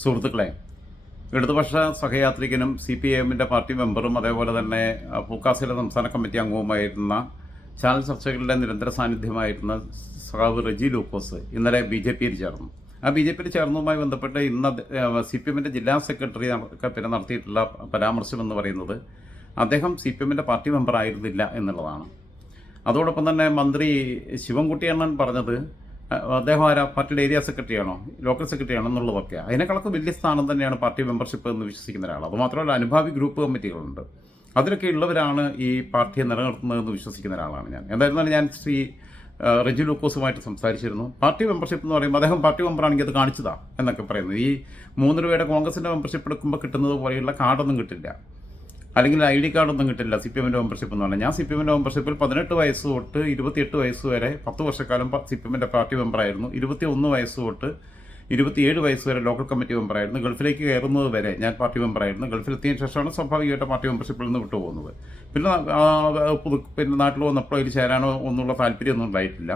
സുഹൃത്തുക്കളെ ഇടതുപക്ഷ സഹയാത്രികനും സി പി എമ്മിന്റെ പാർട്ടി മെമ്പറും അതേപോലെ തന്നെ പൂക്കാസിലെ സംസ്ഥാന കമ്മിറ്റി അംഗവുമായിരുന്ന ചാനൽ ചർച്ചകളുടെ നിരന്തര സാന്നിധ്യമായിരുന്ന സഖാവ് റെജി ലൂക്കോസ് ഇന്നലെ ബി ജെ പിയിൽ ചേർന്നു. ആ ബി ജെ പിയിൽ ചേർന്നതുമായി ബന്ധപ്പെട്ട് ഇന്ന് സി പി എമ്മിന്റെ ജില്ലാ സെക്രട്ടറി പിന്നെ നടത്തിയിട്ടുള്ള പരാമർശം എന്ന് പറയുന്നത് അദ്ദേഹം സി പി എമ്മിന്റെ പാർട്ടി മെമ്പർ ആയിരുന്നില്ല എന്നുള്ളതാണ്. അതോടൊപ്പം തന്നെ മന്ത്രി ശിവൻകുട്ടിയണ്ണൻ പറഞ്ഞത് അദ്ദേഹം ആരാ? പാർട്ടിയുടെ ഏരിയ സെക്രട്ടറി ആണോ ലോക്കൽ സെക്രട്ടറി ആണോ എന്നുള്ളതൊക്കെ. അതിനേക്കാളൊക്കെ വലിയ സ്ഥാനം തന്നെയാണ് പാർട്ടി മെമ്പർഷിപ്പ് എന്ന് വിശ്വസിക്കുന്ന ഒരാൾ അതുമാത്രമല്ല അനുഭാവി ഗ്രൂപ്പ് കമ്മിറ്റികളുണ്ട്. അതിലൊക്കെ ഉള്ളവരാണ് ഈ പാർട്ടിയെ നിലനിർത്തുന്നതെന്ന് വിശ്വസിക്കുന്ന ഒരാളാണ് ഞാൻ. എന്തായിരുന്നാലും ഞാൻ ശ്രീ റെജി ലൂക്കോസുമായിട്ട് സംസാരിച്ചിരുന്നു. പാർട്ടി മെമ്പർഷിപ്പ് എന്ന് പറയുമ്പോൾ അദ്ദേഹം പാർട്ടി മെമ്പറാണെങ്കിൽ അത് കാണിച്ചതാണ് എന്നൊക്കെ പറയുന്നത് ഈ മൂന്ന് രൂപയുടെ കോൺഗ്രസിന്റെ മെമ്പർഷിപ്പ് എടുക്കുമ്പോൾ കിട്ടുന്നത് പോലെയുള്ള കാർഡൊന്നും കിട്ടില്ല. അല്ലെങ്കിൽ ഐ ഡി കാർഡൊന്നും കിട്ടില്ല സി പി എമ്മിന്റെ മെമ്പർഷിപ്പ് എന്ന് പറഞ്ഞാൽ. ഞാൻ സി പി എമ്മിന്റെ മെമ്പർഷിപ്പിൽ പതിനെട്ട് വയസ്സ് തൊട്ട് ഇരുപത്തിയെട്ട് വയസ്സ് വരെ പത്ത് വർഷക്കാലം സി പി എമ്മിന്റെ പാർട്ടി മെമ്പറായിരുന്നു ഇരുപത്തി ഒന്ന് വയസ്സ് തൊട്ട് ഇരുപത്തിയേഴ് വയസ്സ് വരെ ലോക്കൽ കമ്മിറ്റി മെമ്പറായിരുന്നു ഗൾഫിലേക്ക് കയറുന്നത് വരെ ഞാൻ പാർട്ടി മെമ്പറായിരുന്നു ഗൾഫിലെത്തിയതിനു ശേഷമാണ് സ്വാഭാവികമായിട്ട് പാർട്ടി മെമ്പർഷിപ്പിൽ നിന്ന് വിട്ടുപോകുന്നത്. പിന്നെ പിന്നെ നാട്ടിൽ വന്നപ്പോൾ അതിൽ ചേരാനോ ഒന്നുള്ള താല്പര്യമൊന്നും ഉണ്ടായിട്ടില്ല.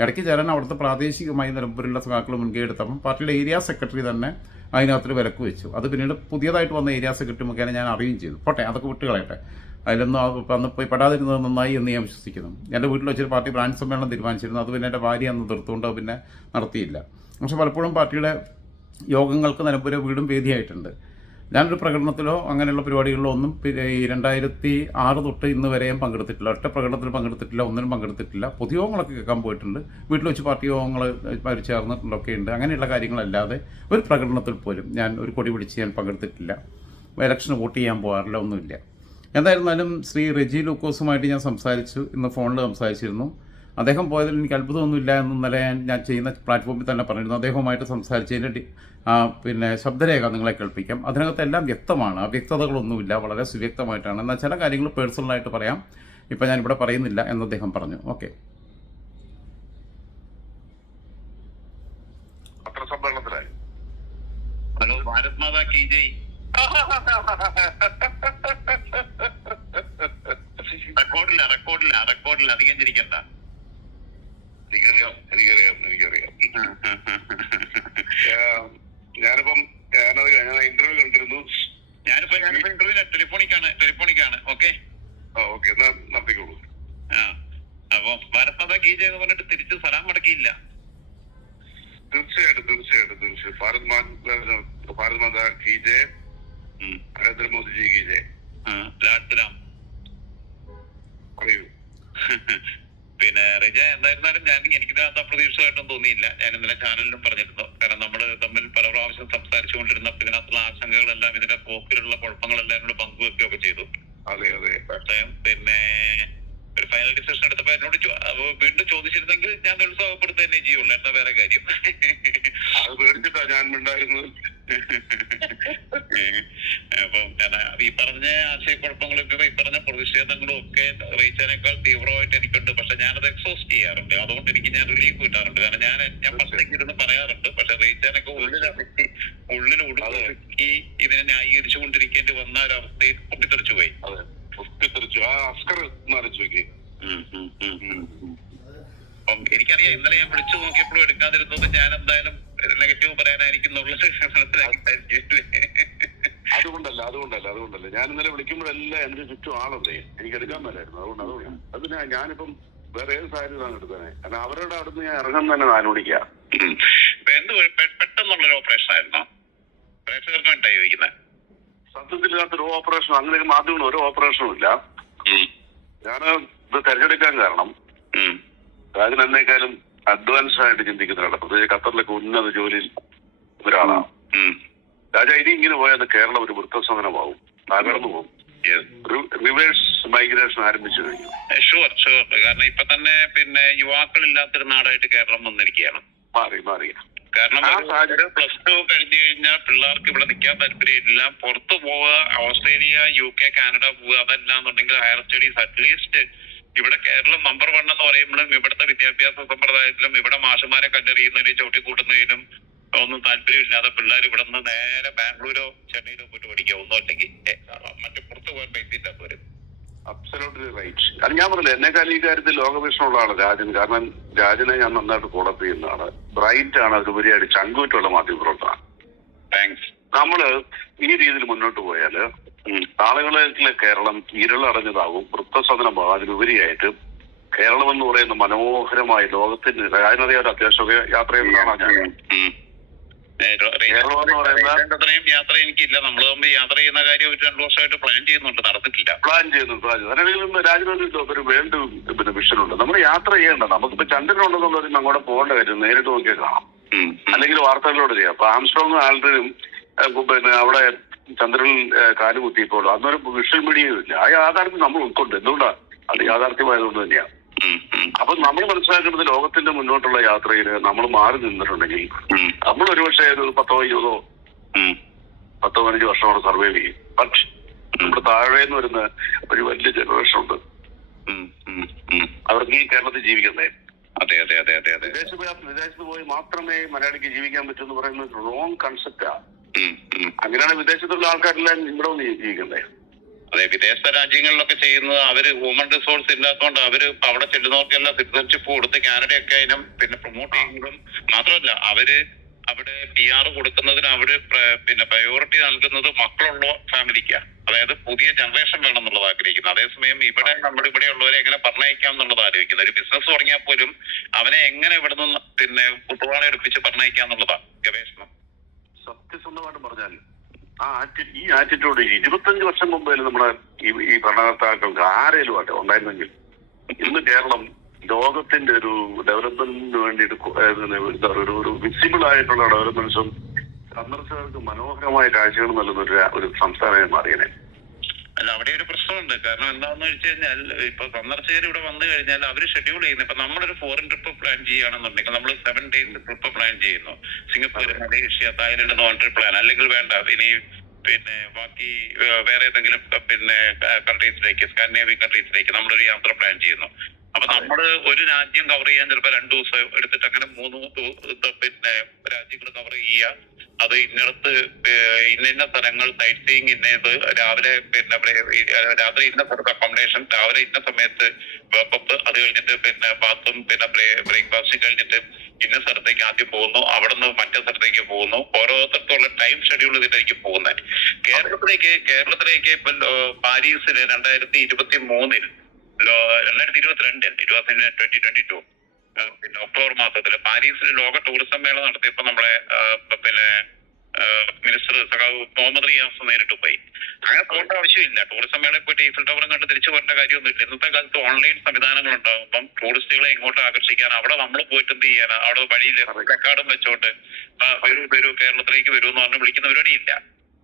ഇടയ്ക്ക് ചേരാൻ അവിടുത്തെ പ്രാദേശികമായി നിലമ്പൂരിലുള്ള സഖാക്കൾ മുൻകൈ എടുത്തപ്പം പാർട്ടിയുടെ ഏരിയ സെക്രട്ടറി തന്നെ അതിനകത്തൊരു വിലക്ക് വെച്ചു. അത് പിന്നീട് പുതിയതായിട്ട് വന്ന ഏരിയ സെക്രട്ടറി മുഖേന ഞാൻ അറിയുകയും ചെയ്തു. പോട്ടെ അതൊക്കെ വിട്ടുകളയട്ടെ അതിലൊന്നും അന്ന് പോയി പെടാതിരുന്നത് നന്നായി എന്ന് ഞാൻ വിശ്വസിക്കുന്നു. എന്റെ വീട്ടിൽ വെച്ചൊരു പാർട്ടി ബ്രാഞ്ച് സമ്മേളനം തീരുമാനിച്ചിരുന്നു. അത് പിന്നെ എന്റെ ഭാര്യ അന്ന് തീർത്തുകൊണ്ട് പിന്നെ നടത്തിയില്ല. പക്ഷെ പലപ്പോഴും പാർട്ടിയുടെ യോഗങ്ങൾക്ക് നിലമ്പൂരെ വീടും വേദിയായിട്ടുണ്ട്. ഞാനൊരു പ്രകടനത്തിലോ അങ്ങനെയുള്ള പരിപാടികളിലോ ഒന്നും ഈ രണ്ടായിരത്തി ആറ് തൊട്ട് ഇന്ന് വരെയും പങ്കെടുത്തിട്ടില്ല. ഒറ്റ പ്രകടനത്തിൽ പങ്കെടുത്തിട്ടില്ല ഒന്നിനും പങ്കെടുത്തിട്ടില്ല. പൊതുയോഗങ്ങളൊക്കെ കേൾക്കാൻ പോയിട്ടുണ്ട്. വീട്ടിൽ വെച്ച് പാർട്ടി യോഗങ്ങൾ ചേർന്നിട്ടുള്ളൊക്കെ ഉണ്ട്. അങ്ങനെയുള്ള കാര്യങ്ങളല്ലാതെ ഒരു പ്രകടനത്തിൽ പോലും ഞാൻ ഒരു കൊടി പിടിച്ച് ഞാൻ പങ്കെടുത്തിട്ടില്ല. ഇലക്ഷന് വോട്ട് ചെയ്യാൻ പോകാറില്ല ഒന്നുമില്ല. എന്തായിരുന്നാലും ശ്രീ റെജി ലൂക്കോസുമായിട്ട് ഞാൻ സംസാരിച്ചു. ഇന്ന് ഫോണിൽ സംസാരിച്ചിരുന്നു. അദ്ദേഹം പോയതിൽ എനിക്ക് അത്ഭുതമൊന്നുമില്ല എന്ന് ഇന്നലെ ഞാൻ ഞാൻ ചെയ്യുന്ന പ്ലാറ്റ്ഫോമിൽ തന്നെ പറഞ്ഞിരുന്നു. അദ്ദേഹവുമായിട്ട് സംസാരിച്ചതിന്റെ പിന്നെ ശബ്ദരേഖ നിങ്ങളെ കേൾപ്പിക്കാം. അതിനകത്തെല്ലാം വ്യക്തമാണ്. അവ്യക്തതകളൊന്നുമില്ല വളരെ സുവ്യക്തമായിട്ടാണ്. എന്നാൽ ചില കാര്യങ്ങൾ പേഴ്സണലായിട്ട് പറയാം. ഇപ്പം ഞാനിവിടെ പറയുന്നില്ല എന്ന് അദ്ദേഹം പറഞ്ഞു. ഓക്കെ. ഹലോ ഭാരത് മാതാ കി ജയ്. റെക്കോർഡില്ല റെക്കോർഡില്ല റെക്കോർഡില്ല. അധികം ചിരിക്കണ്ട. എനിക്കറിയാം എനിക്കറിയാം എനിക്കറിയാം. ഞാനിപ്പം ഞാനത് ഞാൻ ഇന്റർവ്യൂ കണ്ടിരുന്നു. ഞാനിപ്പോ ഞാനിപ്പോ ഇന്റർവ്യൂ ടെലിഫോണിക്കാണ് ടെലിഫോണിക്കാണ് ഓക്കെ ആ ഓക്കെ എന്നാ നടത്തിക്കോളൂ ആ അപ്പൊ ഭാരത് മാതാ കി ജയ് എന്ന് പറഞ്ഞിട്ട് തിരിച്ച് സലാം മടക്കിയില്ല തീർച്ചയായിട്ടും തീർച്ചയായിട്ടും തീർച്ചയായും ഭാരത് മാതാ ഭാരത് മാതാ കി ജെ ഉം. നരേന്ദ്രമോദിജി കി ജെ ആ, ലാൽ സലാം പറയൂ. പിന്നെ റിജ എന്തായിരുന്നാലും ഞാൻ എനിക്കിതിനകത്ത് അപ്രതീക്ഷിതമായിട്ടും തോന്നിയില്ല. ഞാൻ ഇന്നലെ ചാനലിലും പറഞ്ഞിരുന്നു. കാരണം നമ്മൾ തമ്മിൽ പല പ്രാവശ്യം സംസാരിച്ചുകൊണ്ടിരുന്നപ്പോൾ ഇതിനകത്തുള്ള ആശങ്കകളെല്ലാം ഇതിന്റെ പോക്കിലുള്ള കുഴപ്പങ്ങളെല്ലാം എന്നോട് പങ്കുവെക്കുകയൊക്കെ ചെയ്തു. അതെ അതെ. പക്ഷേ പിന്നെ ഒരു ഫൈനൽ ഡിസിഷൻ എടുത്തപ്പോ എന്നോട് വീണ്ടും ചോദിച്ചിരുന്നെങ്കിൽ ഞാൻ നിരുത്സാഹപ്പെടുത്തുക തന്നെ ചെയ്യുള്ളൂ എന്നാ വേറെ കാര്യം. അത് പേടിച്ചിട്ടാ ഞാൻ ഉണ്ടായിരുന്നത് അപ്പം ഈ പറഞ്ഞ ആശയക്കുഴപ്പങ്ങളും ഈ പറഞ്ഞ പ്രതിഷേധങ്ങളും ഒക്കെ റീച്ചതിനേക്കാൾ തീവ്രമായിട്ട് എനിക്കുണ്ട്. പക്ഷെ ഞാനത് എക്സോസ്റ്റ് ചെയ്യാറുണ്ട്. അതുകൊണ്ട് എനിക്ക് ഞാൻ റിലീഫ് കിട്ടാറുണ്ട്. കാരണം ഞാൻ ഞാൻ പത്തേക്ക് ഇരുന്ന് പറയാറുണ്ട്. പക്ഷെ റീച്ചനൊക്കെ ഉള്ളിൽ ഉള്ളിൽ ഉടുക്കി ഇതിനെ ന്യായീകരിച്ചു കൊണ്ടിരിക്കേണ്ടി വന്ന ഒരു അവസ്ഥയിൽ പൊട്ടിത്തെറിച്ചു പോയി. പൊട്ടിത്തെറിച്ചു. ആ അസ്കർ നോക്കി. എനിക്കറിയാം ഇന്നലെ ഞാൻ വിളിച്ചു നോക്കിയപ്പോഴും എടുക്കാതിരുന്നത് ഞാൻ എന്തായാലും നെഗറ്റീവ് പറയാനായിരിക്കും അതുകൊണ്ടല്ല അതുകൊണ്ടല്ല അതുകൊണ്ടല്ല. ഞാൻ ഇന്നലെ വിളിക്കുമ്പോഴെല്ലാം എന്റെ ചുറ്റും ആളുണ്ടേ. എനിക്ക് എടുക്കാൻ മേലായിരുന്നു. അതുകൊണ്ട് അതുകൊണ്ട് അത് ഞാൻ ഞാനിപ്പം വേറെ ഏത് സാഹചര്യമാണ് എടുത്തത്? കാരണം അവരുടെ അടുത്ത് ഞാൻ ഇറങ്ങുന്ന തന്നെ നാല് മണിക്കാ എന്ത് പെട്ടെന്നുള്ളൊരു ഓപ്പറേഷൻ ആയിരുന്നോ? പ്രേക്ഷകർക്ക് ചോദിക്കുന്നത് ഒരു ഓപ്പറേഷൻ അങ്ങനെ മാധ്യമങ്ങൾ ഒരു ഓപ്പറേഷനും ഇല്ല. ഞാൻ ഇത് തെരഞ്ഞെടുക്കാൻ കാരണം. രാജൻ അഡ്വാൻസ് ആയിട്ട് ചിന്തിക്കുന്ന ഒരാളാണ്. പ്രത്യേകിച്ച് ഖത്തറിലൊക്കെ ഉന്നത ജോലിയിൽ ഒരാളാണ്. രാജ ഇനി ഇങ്ങനെ പോയാൽ കേരളം ഒരു വൃത്തസമനമാവും തകർന്നു പോകും. റിവേഴ്സ് മൈഗ്രേഷൻ ആരംഭിച്ചു കഴിഞ്ഞു. ഷുവർ ഷുവർ കാരണം ഇപ്പൊ തന്നെ പിന്നെ യുവാക്കളില്ലാത്തൊരു നാടായിട്ട് കേരളം വന്നിരിക്കുകയാണ്. മാറി മാറി. കാരണം പ്ലസ് ടു കഴിഞ്ഞു കഴിഞ്ഞാൽ പിള്ളേർക്ക് ഇവിടെ നിൽക്കാൻ താല്പര്യമില്ല. പുറത്തു പോവുക ഓസ്ട്രേലിയ യു കെ കാനഡ പോവുക അതല്ലാന്നുണ്ടെങ്കിൽ ഹയർ സ്റ്റഡീസ് അറ്റ്ലീസ്റ്റ് ഇവിടെ കേരളം നമ്പർ വൺ എന്ന് പറയുമ്പോഴും ഇവിടുത്തെ വിദ്യാഭ്യാസ സമ്പ്രദായത്തിലും ഇവിടെ മാഷന്മാരെ കല്ലെറിയുന്നതിനും ചവിട്ടിക്കൂട്ടുന്നതിനും ഒന്നും താല്പര്യമില്ലാതെ പിള്ളേർ ഇവിടെ നിന്ന് നേരെ ബാംഗ്ലൂരോ ചെന്നൈയിലോ പോയിട്ട് പഠിക്കുക. ഒന്നും അല്ലെങ്കിൽ മറ്റു പുറത്തു പോകാൻ പൈസ അബ്സലൂട്ട്ലി റൈറ്റ് അത് ഞാൻ പറഞ്ഞില്ല എന്നെക്കാൾ ഈ കാര്യത്തിൽ ലോകവീക്ഷണമുള്ള ആൾ രാജൻ കാരണം രാജനെ ഞാൻ നന്നായിട്ട് കോളപ്പ് ചെയ്യുന്നതാണ്. ബ്രൈറ്റ് ആണ് അതിലുപരിയായിട്ട് ചങ്കൂറ്റുള്ള മാധ്യമപ്രവർത്തനം താങ്ക്സ് നമ്മൾ ഈ രീതിയിൽ മുന്നോട്ട് പോയാൽ ആളുകളിലെ കേരളം ഇരുളടഞ്ഞതാകും വൃത്തസദനമാകും അതിനുപരിയായിട്ട് കേരളം എന്ന് പറയുന്ന മനോഹരമായ ലോകത്തിന് അതിനറിയാം അത്യാവശ്യം യാത്ര ചെയ്യുന്നതാണ് കേരളം എന്ന് പറയുന്ന അത്രയും യാത്ര എനിക്കില്ല. നമ്മൾ തമ്മിൽ യാത്ര ചെയ്യുന്ന കാര്യം ഒരു രണ്ടു വർഷമായിട്ട് പ്ലാൻ ചെയ്യുന്നുണ്ട്. നടന്നിട്ടില്ല. പ്ലാൻ ചെയ്യുന്നു പ്ലാൻ ചെയ്യുന്നു. അതിനിടയിൽ രാജ്യത്ത് ഒരു വേൾഡ് പിന്നെ മിഷനുണ്ട് നമ്മൾ യാത്ര ചെയ്യണ്ട നമുക്കിപ്പോ ചന്ദ്രനുണ്ടെന്നുള്ളതിന് അങ്ങോട്ട് പോകേണ്ട കാര്യം നേരിട്ട് നോക്കിയാൽ കാണാം. അല്ലെങ്കിൽ വാർത്തകളിലൂടെ ചെയ്യാം. അപ്പൊ ആംസ്ട്രോങ് ആൾഡറും പിന്നെ അവിടെ ചന്ദ്രനിൽ കാലുകുത്തിയപ്പോൾ അന്നൊരു വിഷ്വൽ മീഡിയയും ഇല്ല. ആ യാഥാർത്ഥ്യം നമ്മൾ ഉൾക്കൊണ്ട്. എന്തുകൊണ്ടാണ് അത് യാഥാർത്ഥ്യമായതുകൊണ്ട് തന്നെയാണ് അപ്പൊ നമ്മൾ മനസ്സിലാക്കുന്നത് ലോകത്തിന്റെ മുന്നോട്ടുള്ള യാത്രയിൽ നമ്മൾ മാറി നിന്നിട്ടുണ്ടെങ്കിൽ നമ്മൾ ഒരുപക്ഷെ ഒരു പത്തോ ഇരുപതോ പത്തോ പതിനഞ്ച് വർഷം അവിടെ സർവൈവ് ചെയ്യും. പക്ഷെ നമ്മുടെ താഴെ നിന്ന് വരുന്ന ഒരു വലിയ ജനറേഷൻ ഉണ്ട്. അവർക്ക് ഈ കേരളത്തിൽ ജീവിക്കണ്ടേ? അതെ അതെ അതെ അതെ അതെ. വിദേശ വിദേശത്ത് പോയി മാത്രമേ മലയാളിക്ക് ജീവിക്കാൻ പറ്റൂ എന്ന് പറയുന്നത് റോങ് കൺസെപ്റ്റാ ഉം, ഉം. അങ്ങനെയാണ് വിദേശത്തുള്ള ആൾക്കാരെല്ലാം ഇവിടെ വന്ന് ജീവിക്കുന്നത് അതെ വിദേശ രാജ്യങ്ങളിലൊക്കെ ചെയ്യുന്നത് അവർ ഹ്യൂമൻ റിസോഴ്സ് ഇല്ലാത്തതുകൊണ്ട് അവർ അവിടെ ചെല്ലുന്നവർക്കെല്ലാം സിറ്റിസൺഷിപ്പ് കൊടുത്ത് കാനഡയൊക്കെ അതിനും പിന്നെ പ്രൊമോട്ട് ചെയ്യുന്നതും മാത്രമല്ല അവർ അവിടെ പി ആർ കൊടുക്കുന്നതിന് അവർ പിന്നെ പ്രയോറിറ്റി നൽകുന്നത് മക്കളുള്ള ഫാമിലിക്കാ. അതായത് പുതിയ ജനറേഷൻ വേണം എന്നുള്ളത് ആഗ്രഹിക്കുന്നത് അതേസമയം ഇവിടെ നമ്മുടെ ഇവിടെ ഉള്ളവരെ എങ്ങനെ പറഞ്ഞയക്കാം എന്നുള്ളത് ആലോചിക്കുന്നത് ഒരു ബിസിനസ് തുടങ്ങിയാൽ പോലും അവനെ എങ്ങനെ ഇവിടെ നിന്ന് പിന്നെ കുട്ടുവാളെ എടുപ്പിച്ച് പറഞ്ഞയക്കാം എന്നുള്ളതാണ് ഗവേഷണം. സത്യസന്ധമായിട്ട് പറഞ്ഞാൽ ആ ആറ്റി ഈ ആറ്റിറ്റ്യൂഡ് ഇരുപത്തഞ്ച് വർഷം മുമ്പായാലും നമ്മുടെ ഈ ഈ ഭരണകർത്താക്കൾക്ക് ആരേലും ആട്ടെ ഉണ്ടായിരുന്നെങ്കിൽ ഇന്ന് കേരളം ലോകത്തിന്റെ ഒരു ഡെവലപ്മെന്റിന് വേണ്ടിയിട്ട് ഒരു ഒരു വിസിബിൾ ആയിട്ടുള്ള ഡെവലപ്മെന്റ്സും സന്ദർശകർക്ക് മനോഹരമായ കാഴ്ചകൾ നൽകുന്ന ഒരു സംസ്ഥാനമായി മാറിയനെ. അല്ല അവിടെ ഒരു പ്രശ്നമുണ്ട്. കാരണം എന്താണെന്ന് വെച്ച് കഴിഞ്ഞാൽ ഇപ്പൊ സന്ദർശകർ ഇവിടെ വന്നു കഴിഞ്ഞാൽ അവർ ഷെഡ്യൂൾ ചെയ്യുന്നു ഇപ്പൊ നമ്മളൊരു ഫോറിൻ ട്രിപ്പ് പ്ലാൻ ചെയ്യുകയാണെന്നുണ്ടെങ്കിൽ നമ്മൾ സെവൻ ഡേയ്സ് ട്രിപ്പ് പ്ലാൻ ചെയ്യുന്നു. സിംഗപ്പൂർ മലേഷ്യ തായ്ലൻഡ് എന്ന് പറഞ്ഞിട്ട് പ്ലാൻ അല്ലെങ്കിൽ വേണ്ട ഇനി പിന്നെ ബാക്കി വേറെ ഏതെങ്കിലും പിന്നെ കൺട്രീസിലേക്ക് സ്കാൻഡിനേവിയൻ കൺട്രീസിലേക്ക് നമ്മളൊരു യാത്ര പ്ലാൻ ചെയ്യുന്നു. അപ്പൊ നമ്മൾ ഒരു രാജ്യം കവർ ചെയ്യാൻ ചിലപ്പോ രണ്ടു ദിവസം എടുത്തിട്ട് അങ്ങനെ മൂന്ന് പിന്നെ രാജ്യങ്ങൾ കവർ ചെയ്യുക. അത് ഇന്നടത്ത് ഏഹ് ഇന്ന ഇന്ന സ്ഥലങ്ങൾ സൈറ്റ് സീയിങ് ഇന്നത് രാവിലെ പിന്നെ രാത്രി ഇന്ന സ്ഥലത്ത് അക്കോമഡേഷൻ രാവിലെ ഇന്ന സമയത്ത് വേക്കപ്പ് അത് കഴിഞ്ഞിട്ട് പിന്നെ ബാത്തും പിന്നെ ബ്രേക്ക്ഫാസ്റ്റ് കഴിഞ്ഞിട്ട് ഇന്ന സ്ഥലത്തേക്ക് ആദ്യം പോകുന്നു. അവിടെ നിന്ന് മറ്റേ സ്ഥലത്തേക്ക് പോകുന്നു. ഓരോരുത്തർക്കുള്ള ടൈം ഷെഡ്യൂൾ ഇതിലേക്ക് പോകുന്നത്. കേരളത്തിലേക്ക് കേരളത്തിലേക്ക് ഇപ്പൊ പാരീസിൽ രണ്ടായിരത്തി ഇരുപത്തി മൂന്നിൽ രണ്ടായിരത്തി ഇരുപത്തിരണ്ടിൽ ഇരുപത്തി ട്വന്റി ട്വന്റി ടു പിന്നെ ഒക്ടോബർ മാസത്തിൽ പാരീസിൽ ലോക ടൂറിസം മേള നടത്തിയപ്പോൾ നമ്മളെ പിന്നെ മിനിസ്റ്റർ സഖാവ് മുഹമ്മദ് റിയാസ് നേരിട്ട് പോയി. അങ്ങനെ പോകേണ്ട ആവശ്യമില്ല. ടൂറിസം മേളയിൽ പോയിട്ട് ഈഫിൽ ടവറും കണ്ട് തിരിച്ചു വരേണ്ട കാര്യമൊന്നുമില്ല ഇന്നത്തെ കാലത്ത് ഓൺലൈൻ സംവിധാനങ്ങൾ ഉണ്ടാകുമ്പം ടൂറിസ്റ്റുകളെ ഇങ്ങോട്ട് ആകർഷിക്കാൻ അവിടെ നമ്മൾ പോയിട്ട് എന്ത് ചെയ്യാനാ? അവിടെ വഴിയിൽ റെക്കാർഡും വെച്ചോണ്ട് വരൂ വരൂ കേരളത്തിലേക്ക് വരൂ എന്ന് പറഞ്ഞ് വിളിക്കുന്ന പരിപാടിയില്ല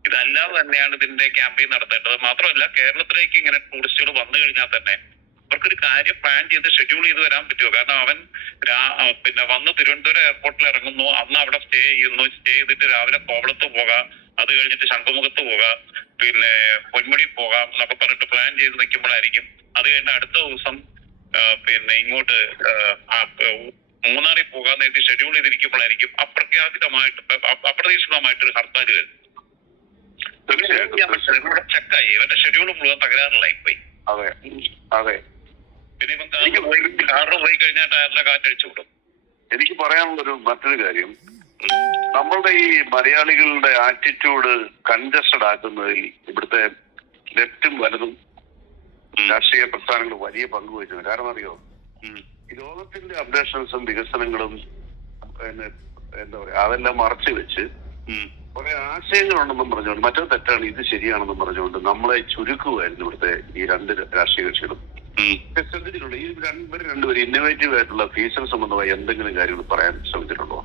ഇതല്ലാതെ തന്നെയാണ് ഇതിന്റെ ക്യാമ്പയിൻ നടത്തേണ്ടത്. മാത്രമല്ല കേരളത്തിലേക്ക് ഇങ്ങനെ ടൂറിസ്റ്റുകൾ വന്നു കഴിഞ്ഞാൽ തന്നെ അവർക്കൊരു കാര്യം പ്ലാൻ ചെയ്ത് ഷെഡ്യൂൾ ചെയ്ത് വരാൻ പറ്റുമോ? കാരണം അവൻ പിന്നെ വന്ന് തിരുവനന്തപുരം എയർപോർട്ടിൽ ഇറങ്ങുന്നു. അന്ന് അവിടെ സ്റ്റേ ചെയ്യുന്നു. സ്റ്റേ ചെയ്തിട്ട് രാവിലെ കോവളത്ത് പോകാം. അത് കഴിഞ്ഞിട്ട് ശംഖുമുഖത്ത് പോകാം. പിന്നെ പൊന്മുടി പോകാം എന്നൊക്കെ പറഞ്ഞിട്ട് പ്ലാൻ ചെയ്ത് നിൽക്കുമ്പോഴായിരിക്കും. അത് കഴിഞ്ഞ അടുത്ത ദിവസം പിന്നെ ഇങ്ങോട്ട് മൂന്നാറിൽ പോകാൻ നേരത്തെ ഷെഡ്യൂൾ ചെയ്തിരിക്കുമ്പോഴായിരിക്കും അപ്രഖ്യാപിതമായിട്ട് അപ്രതീക്ഷിതമായിട്ട് ഒരു ഹർത്താൽ വരും തീർച്ചയായിട്ടും ചെക്കായി ഇവന്റെ ഷെഡ്യൂൾ മുഴുവൻ തകരാറിലായി പോയി അതെ. അതെ പിന്നെ ഇപ്പം കാറിൽ പോയി കഴിഞ്ഞാൽ കാറ്റ് കാറ്റടിച്ചു വിടും. എനിക്ക് പറയാനുള്ളൊരു മറ്റൊരു കാര്യം. നമ്മളുടെ ഈ മലയാളികളുടെ ആറ്റിറ്റ്യൂഡ് കൺജസ്റ്റഡ് ആക്കുന്നതിൽ ഇവിടുത്തെ ലെഫ്റ്റും വലതും രാഷ്ട്രീയ പ്രസ്ഥാനങ്ങൾ വലിയ പങ്ക് വഹിച്ചു കാരണം അറിയോ. ഈ ലോകത്തിന്റെ അപ്ഡേഷൻസും വികസനങ്ങളും പിന്നെ എന്താ പറയാ അതെല്ലാം മറച്ചു വെച്ച്. കുറെ ആശയങ്ങളുണ്ടെന്നും പറഞ്ഞുകൊണ്ട് മറ്റൊരു തെറ്റാണ് ഇത് ശരിയാണെന്നും പറഞ്ഞുകൊണ്ട് നമ്മളെ ചുരുക്കുമായിരുന്നു ഇവിടുത്തെ ഈ രണ്ട് രാഷ്ട്രീയ കക്ഷികളും. ശ്രദ്ധിച്ചിട്ടുണ്ടോ ഈ രണ്ടുപേർ രണ്ടുപേരും ഇന്നോവേറ്റീവ് ആയിട്ടുള്ള ഫീച്ചർ സംബന്ധമായി എന്തെങ്കിലും കാര്യങ്ങൾ പറയാൻ ശ്രമിച്ചിട്ടുണ്ടോ?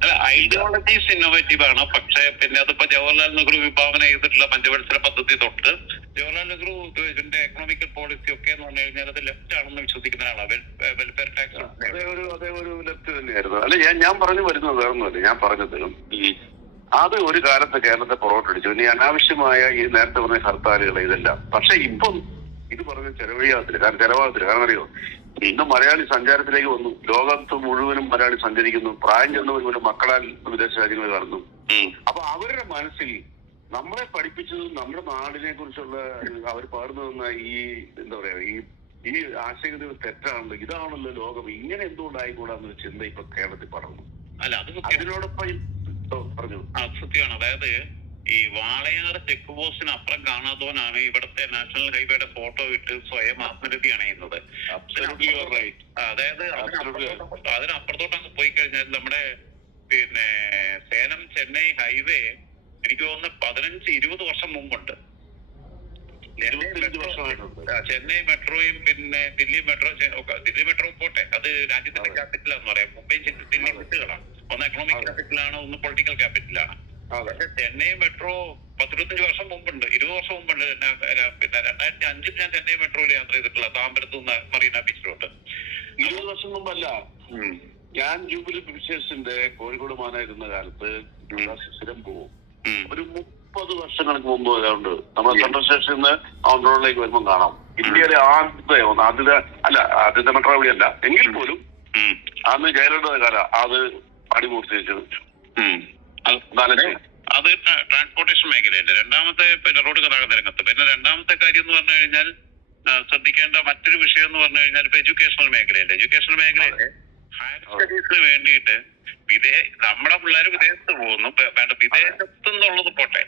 അല്ല ഐഡിയോളജീസ് ഇന്നോവേറ്റീവ് ആണ്. പക്ഷേ പിന്നെ അതിപ്പോ ജവഹർലാൽ നെഹ്റു വിഭാവന ചെയ്തിട്ടുള്ള പഞ്ചവത്സര പദ്ധതി തൊട്ട് ജവഹർലാൽ നെഹ്റു ഇതിന്റെ എക്കണോമിക്കൽ പോളിസി ഒക്കെ എന്ന് പറഞ്ഞു കഴിഞ്ഞാൽ അത് ലെഫ്റ്റ് ആണെന്ന് വിശ്വസിക്കുന്ന ആളാണ് വെൽഫെയർ ടാക്സ് അതേ ഒരു അതേ ഒരു ലെഫ്റ്റ് തന്നെയായിരുന്നു. അല്ല ഞാൻ ഞാൻ പറഞ്ഞു വരുന്നത് വേറൊന്നുമല്ല. ഞാൻ പറഞ്ഞത് അത് ഒരു കാലത്ത് കേരളത്തെ പുറകോട്ടടിച്ചു. ഇനി അനാവശ്യമായ ഈ നേരത്തെ പറഞ്ഞ ഹർത്താലുകൾ ഇതെല്ലാം. പക്ഷെ ഇപ്പം ഇത് പറഞ്ഞ ചെലവഴിയാകത്തില്ല കാരണം ചെലവാകത്തില്ല. കാരണം അറിയോ? ഇന്ന് മലയാളി സഞ്ചാരത്തിലേക്ക് വന്നു. ലോകത്ത് മുഴുവനും മലയാളി സഞ്ചരിക്കുന്നു. പ്രായം ചെന്നവർ ഒരു മക്കളാൽ വിദേശ രാജ്യങ്ങൾ കാണുന്നു അപ്പൊ അവരുടെ മനസ്സിൽ നമ്മളെ പഠിപ്പിച്ചതും നമ്മുടെ നാടിനെ കുറിച്ചുള്ള അവർ തന്ന ഈ എന്താ പറയാ ഈ ഈ ആശയഗതികൾ തെറ്റാണല്ലോ ഇതാണല്ലോ ലോകം. ഇങ്ങനെ എന്തുകൊണ്ടായിക്കൂടാന്നൊരു ചിന്ത ഇപ്പൊ കേരളത്തിൽ പറഞ്ഞു അതിനോടൊപ്പം സത്യമാണ്. അതായത് ഈ വാളയാർ ചെക്ക് പോസ്റ്റിന് അപ്പുറം കാണാത്തവനാണ് ഇവിടുത്തെ നാഷണൽ ഹൈവേയുടെ ഫോട്ടോ ഇട്ട് സ്വയം ആത്മരതി അണയുന്നത് അതായത് അതിനപ്പുറത്തോട്ട് അങ്ങ് പോയി കഴിഞ്ഞാൽ നമ്മുടെ പിന്നെ സേലം ചെന്നൈ ഹൈവേ എനിക്ക് തോന്നുന്നു പതിനഞ്ച് ഇരുപത് വർഷം മുമ്പുണ്ട്. ചെന്നൈ മെട്രോയും പിന്നെ ദില്ലി മെട്രോ ദില്ലി മെട്രോ പോട്ടെ. അത് രാജ്യത്തിന്റെ. ക്യാപിറ്റലാന്ന് പറയാം. മുംബൈ ദില്ലി അതെ. ഒന്ന് എക്കണോമിക്. ക്യാപിറ്റലാണ് ഒന്ന് പൊളിറ്റിക്കൽ ക്യാപിറ്റലാണ് പക്ഷെ ചെന്നൈ മെട്രോ പത്തിരുപത്തഞ്ച് വർഷം മുമ്പുണ്ട് ഇരുപത് വർഷം മുമ്പുണ്ട്. പിന്നെ രണ്ടായിരത്തി അഞ്ചിൽ ഞാൻ ചെന്നൈ മെട്രോയിൽ യാത്ര ചെയ്തിട്ടുള്ള താമ്പരത്തു നിന്ന് മറീന ബീച്ചിലോട്ട് ഇരുപത് വർഷം മുമ്പല്ല. ഞാൻ ജൂബിലി പിക്ചേഴ്സിന്റെ കോഴിക്കോട് മാനായിരുന്ന കാലത്ത് സ്ഥിരം പോകും. ഒരു മുപ്പത് വർഷങ്ങൾക്ക് മുമ്പ് വരാറുണ്ട്. നമ്മുടെ സെൻട്രൽ സ്റ്റേഷനിൽ നിന്ന് ഓൺ റോഡിലേക്ക് വരുമ്പോൾ കാണാം. ഇന്ത്യയിലെ ആദ്യത്തെ ഒന്ന് ആദ്യത്തെ അല്ല ആദ്യത്തെ മെട്രോ അവിടെയല്ല എങ്കിൽ പോലും. അന്ന് ജയലളിത കാല അത് അടിപൂർത്തിച്ചത് ഉം. അത് ട്രാൻസ്പോർട്ടേഷൻ മേഖലയല്ലേ രണ്ടാമത്തെ പിന്നെ റോഡ് ഗതാഗത രംഗത്ത്. പിന്നെ രണ്ടാമത്തെ കാര്യം എന്ന് പറഞ്ഞു കഴിഞ്ഞാൽ ശ്രദ്ധിക്കേണ്ട മറ്റൊരു വിഷയം എന്ന് പറഞ്ഞു കഴിഞ്ഞാൽ ഇപ്പൊ എഡ്യൂക്കേഷണൽ മേഖലയല്ലേ? എഡ്യൂക്കേഷണൽ മേഖലയിൽ ഹയർ സ്റ്റഡീസിന് വേണ്ടിയിട്ട് വിദേ നമ്മുടെ പിള്ളേർ വിദേശത്ത് പോകുന്നു. വേണ്ട വിദേശത്ത് നിന്നുള്ളത് പോട്ടെ.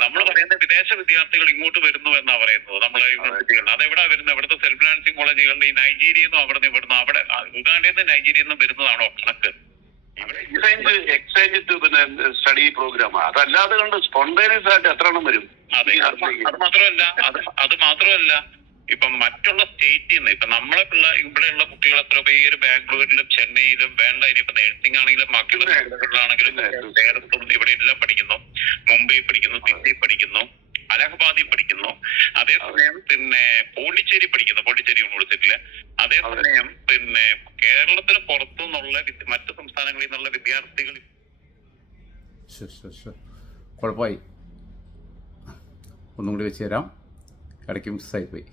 നമ്മൾ പറയുന്ന വിദേശ വിദ്യാർത്ഥികൾ ഇങ്ങോട്ട് വരുന്നു എന്നാ പറയുന്നത്. നമ്മളെ യൂണിവേഴ്സിറ്റികളിൽ. അത് എവിടെ വരുന്നത്? ഇവിടുത്തെ സെൽഫ് ഫിനാൻസിങ് കോളേജുകളിൽ ഈ നൈജീരിയയിൽ നിന്നും അവിടെ നിന്ന് ഇവിടുന്ന് അവിടെ ഉഗാണ്ടിന്ന് ഉഗാണ്ടയിൽ നിന്ന് നൈജീരിയയിൽ നിന്നും വരുന്നതാണോ കണക്ക്? എക്സ്ചേഞ്ച് എക്സ്ചേഞ്ച് പിന്നെ സ്റ്റഡി പ്രോഗ്രാം അതല്ലാതെ കണ്ട് സ്പോണ്ടേനിയസ് ആയിട്ട് എത്ര എണ്ണം വരും? അതെ അത് മാത്രമല്ല അത് അത് മാത്രമല്ല ഇപ്പം മറ്റുള്ള സ്റ്റേറ്റിൽ നിന്ന് ഇപ്പൊ നമ്മളെ പിള്ള ഇവിടെയുള്ള കുട്ടികൾ എത്ര പേര് ബാംഗ്ലൂരിലും ചെന്നൈയിലും വേണ്ട ഇനിയിപ്പോ നേഴ്സിംഗ് ആണെങ്കിലും ബാക്കിയുള്ള മേഖലകളിലാണെങ്കിലും പിന്നെ, ഇവിടെ എല്ലാം പഠിക്കുന്നു. മുംബൈ പഠിക്കുന്നു ദില്ലി പഠിക്കുന്നു. അലഹബാദിൽ പഠിക്കുന്നു. അതേസമയം പിന്നെ പോണ്ടിച്ചേരി പഠിക്കുന്നു പോണ്ടിച്ചേരി യൂണിവേഴ്സിറ്റിയിൽ അതേസമയം പിന്നെ കേരളത്തിന് പുറത്തു നിന്നുള്ള മറ്റു സംസ്ഥാനങ്ങളിൽ നിന്നുള്ള വിദ്യാർത്ഥികൾ കുഴപ്പമായി. ഒന്നും കൂടി വെച്ച് തരാം. ഇടയ്ക്ക് മിസ്സായി പോയി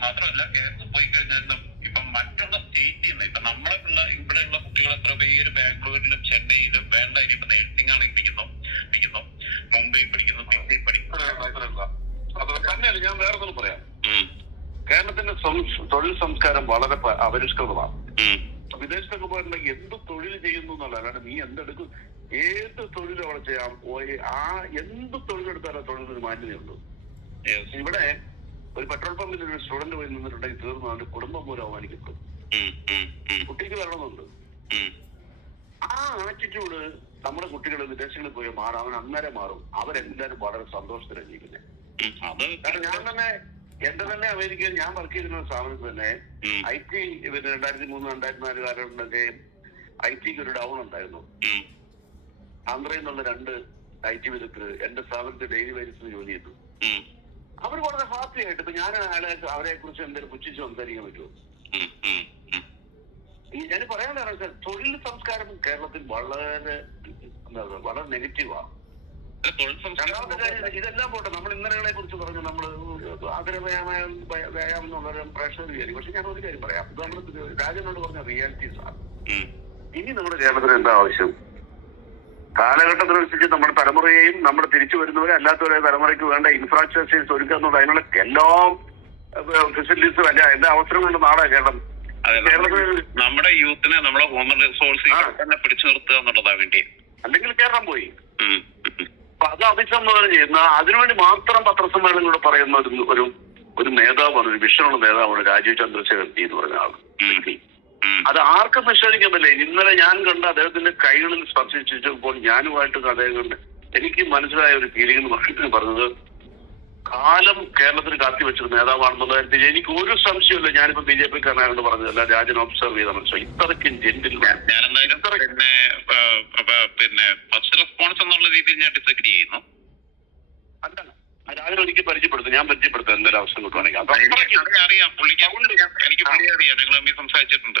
മാത്രമല്ല കേരളത്തിൽ പോയി കഴിഞ്ഞാൽ നം- ഇപ്പം മറ്റുള്ള സ്റ്റേറ്റിൽ നിന്ന് ഇപ്പൊ നമ്മളെ പിള്ള ഇവിടെയുള്ള കുട്ടികൾ എത്ര പേര് ബാംഗ്ലൂരിലും ചെന്നൈയിലും വേണ്ട ഇനിയിപ്പോ നഴ്സിംഗ് ആണെങ്കിൽ പഠിക്കുന്നു പഠിക്കുന്നു മുംബൈ പഠിക്കുന്നു ദില്ലി പഠിക്കുന്നു അത് തന്നെയല്ല ഞാൻ വേറെ ഒന്നും പറയാം ഉം, കേരളത്തിന്റെ സം- തൊഴിൽ സംസ്കാരം വളരെ അപരിഷ്കൃതമാണ്. വിദേശത്തൊക്കെ പോയിട്ടുണ്ടെങ്കിൽ എന്ത് തൊഴിൽ ചെയ്യുന്നു എന്നല്ല. അല്ലാണ്ട് നീ എന്തെടുക്കും ഏത് തൊഴിൽ അവിടെ ചെയ്യാം? ആ എന്ത് തൊഴിലെടുത്താലും ആ തൊഴിലിന് മാന്യതയുള്ളൂ ഇവിടെ ഒരു പെട്രോൾ പമ്പിൽ ഒരു സ്റ്റുഡന്റ് പോയി നിന്നിട്ടുണ്ടെങ്കിൽ തീർന്നു അവന്റെ കുടുംബം പോലും അവമാനിക്കപ്പെടും. കുട്ടിക്ക് വരണമെന്നുണ്ട്. ആ ആറ്റിറ്റ്യൂഡ് നമ്മുടെ കുട്ടികൾ വിദേശങ്ങളിൽ പോയി മാറും. അവൻ അന്നേരം മാറും. അവരെല്ലാരും വളരെ സന്തോഷത്തിലാണ് ജീവിക്കുന്നത്. കാരണം ഞാൻ തന്നെ എന്റെ തന്നെ അമേരിക്കയിൽ ഞാൻ വർക്ക് ചെയ്തിരുന്ന സ്ഥാപനത്തിൽ തന്നെ ഐ ടി പിന്നെ രണ്ടായിരത്തി മൂന്ന് രണ്ടായിരത്തി നാല് കാലഘട്ടത്തിലൊക്കെ ഐ ടിക്ക് ഒരു ഡൗൺ ഉണ്ടായിരുന്നു. ആന്ധ്രയിൽ നിന്നുള്ള രണ്ട് ഐ ടി വിദഗ്ധർ എന്റെ സ്ഥാപനത്തിൽ ഡെയിലി വൈസിന് ജോലി ചെയ്തു. അവർ വളരെ ഹാപ്പി ആയിട്ട് ഇപ്പൊ ഞാൻ അയാളെ അവരെ കുറിച്ച് എന്തെങ്കിലും പുച്ഛിച്ച് സംസാരിക്കാൻ പറ്റുമോ? ഞാൻ പറയാൻ കാരണം തൊഴിൽ സംസ്കാരം കേരളത്തിൽ വളരെ എന്താ പറയുക, വളരെ നെഗറ്റീവാണ് രണ്ടാമത്തെ സംസ്കാരം കാര്യം ഇതെല്ലാം പോട്ടെ. നമ്മൾ ഇന്നലകളെ കുറിച്ച് പറഞ്ഞു. നമ്മൾ ആഗ്രഹ വ്യായാമം എന്നുള്ളൊരു പ്രേക്ഷകർ വിചാരിക്കും. പക്ഷെ ഞാൻ ഒരു കാര്യം പറയാം. ഇത് നമ്മൾ രാജനോട് പറഞ്ഞ റിയാലിറ്റീസ് ആണ് ഇനി നമ്മുടെ കേരളത്തിന് എന്താ ആവശ്യം? കാലഘട്ടത്തിനനുസരിച്ച് നമ്മുടെ തലമുറയെയും നമ്മുടെ തിരിച്ചു വരുന്നവരെ അല്ലാത്തവരെ തലമുറയ്ക്ക് വേണ്ട ഇൻഫ്രാസ്ട്രക്ചേഴ്സ് ഒരുക്കുക എന്നുള്ള അതിനുള്ള എല്ലാ ഫെസിലിറ്റീസും അല്ല എല്ലാ അവസരങ്ങളും നാടാണ് കേരളം. കേരളത്തിൽ നമ്മുടെ യൂത്തിനെ നമ്മുടെ ഹ്യൂമൻ റിസോഴ്സ് തന്നെ പിടിച്ചു നിർത്തുക എന്നുള്ളതാ വേണ്ടി അല്ലെങ്കിൽ കേരളം പോയി. അപ്പൊ അത് അഭിസംബോധന ചെയ്യുന്ന അതിനുവേണ്ടി മാത്രം പത്രസമ്മേളനങ്ങളോട് പറയുന്ന ഒരു ഒരു ഒരു നേതാവാണ് ഒരു വിഷനുള്ള നേതാവാണ് രാജീവ് ചന്ദ്രശേഖർ എന്ന് പറഞ്ഞ ആൾ. അത് ആർക്കും നിഷേധിക്കാൻ പറ്റില്ല ഇന്നലെ ഞാൻ കണ്ട അദ്ദേഹത്തിന്റെ കൈകളിൽ സ്പർശിച്ചപ്പോൾ ഞാനുമായിട്ട് അദ്ദേഹം കണ്ട് എനിക്ക് മനസ്സിലായ ഒരു ഫീലിംഗ് എന്ന് പറഞ്ഞത് കാലം കേരളത്തിന് കാത്തിവെച്ചൊരു നേതാവാണെന്നുള്ള കാര്യത്തിൽ എനിക്ക് ഒരു സംശയമില്ല ഞാനിപ്പോ ബി ജെ പി കാരനായോണ്ട് പറഞ്ഞതല്ല രാജൻ ഒബ്സർവ് ചെയ്ത മനസ്സിലായി. ഇത്രയ്ക്കും ജെന്റിൽ ഞാൻ എന്തായാലും പിന്നെ ആ, ആ, പിന്നെ ഫസ്റ്റ് റെസ്പോൺസ് എന്നുള്ള രീതിയിൽ ഞാൻ ഡിസഗ്രി ചെയ്യുന്നു. അല്ല രാജൻ എനിക്ക് പരിചയപ്പെടുത്തും. ഞാൻ പരിചയപ്പെടുത്താം എന്തൊരു അവസരം കിട്ടുവാണെങ്കിൽ. അറിയാം, അറിയാം. പുള്ളിക്ക് എനിക്ക് പുള്ളി അറിയാം. ഞങ്ങൾ തമ്മിൽ സംസാരിച്ചിട്ടുണ്ട്.